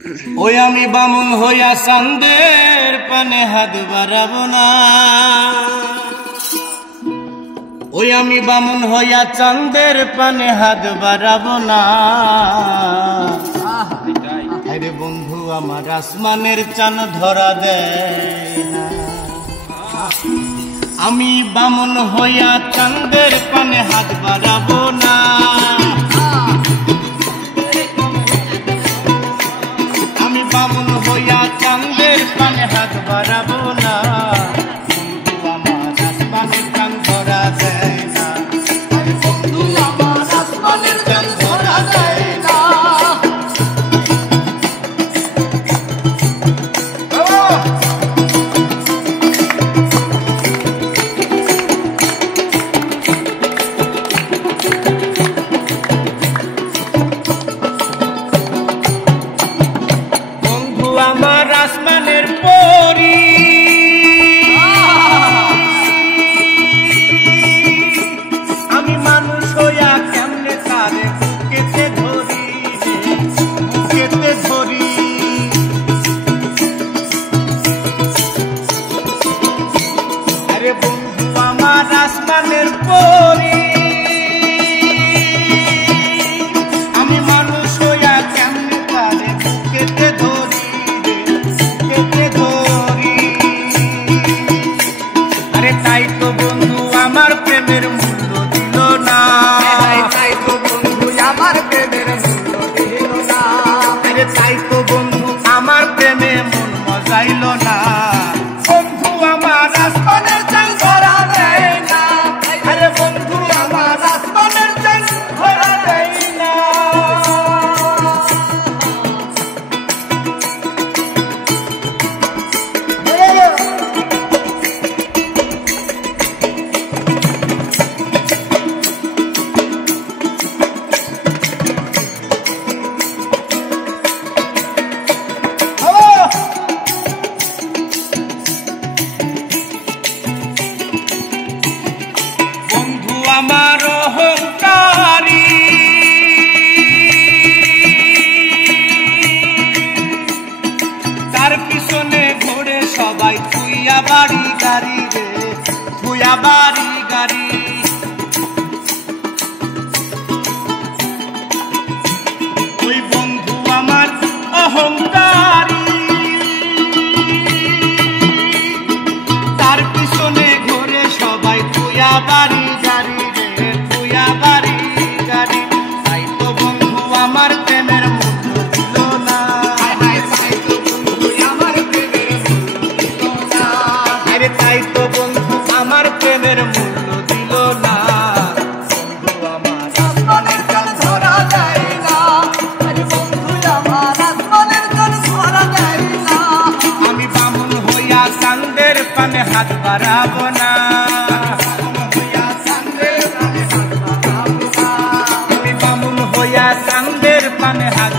ওই আমি বামুন হইয়া চাঁদের পানে হাত বাড়াবো না, ওই আমি বামুন হইয়া চাঁদের পানে হাত বাড়াবো না। আরে বন্ধু আমার আসমানের চান ধরা দেয় না, আমি বামুন হইয়া চাঁদের পানে হাত বাড়াবো না। আমি বামুন হইয়া চাঁদের পানে হাত বাড়াবো না, বন্ধু আমার আসমানের চান ধরা দেয় না, বন্ধু আমার আসমানের চান ধরা দেয় না। আমার আসমানের পরি, আমি মানুষ হইয়া কেমনে তারে বুকেতে ধরি, বুকেতে ধরি। আরে বন্ধু আমার আসমানের পরি, আমি মানুষ হইয়া কেমনে তারে বুকেতে ধরি, তাই তো বন্ধু আমার প্রেমের মূল্য দিল না, তাই তো বন্ধু আমার প্রেমের মূল্য দিল না। আরে তাই তো বন্ধু আমার প্রেমে মন মজাইল না, বন্ধু আমার আসমানের চান ধরা দেয় না। আরে বন্ধু আমার আসমানের চান ধরা দেয় না। আমার অহংকারী, তার পিছনে ঘোরে সবাই তুইয়া বাড়ি গাড়ি রে, তুইয়া বাড়ি গাড়ি। ওই বন্ধু আমার অহংকারী, তার পিছনে ঘোরে সবাই তুইয়া বাড়ি গাড়ি, আমার প্রেমের মূল্য দিল না, তাই তো বন্ধু আমার প্রেমের মূল্য দিল না। আরে তাই তো বন্ধু আমার প্রেমের মূল্য দিল না, বন্ধু আমার আসমানের চান ধরা দেয় না। আরে বন্ধু আমার আসমানের চান ধরা দেয় না। আমি বামুন হইয়া চাঁদের পানে হাত বাড়াবো না, চাঁদের পানে হাত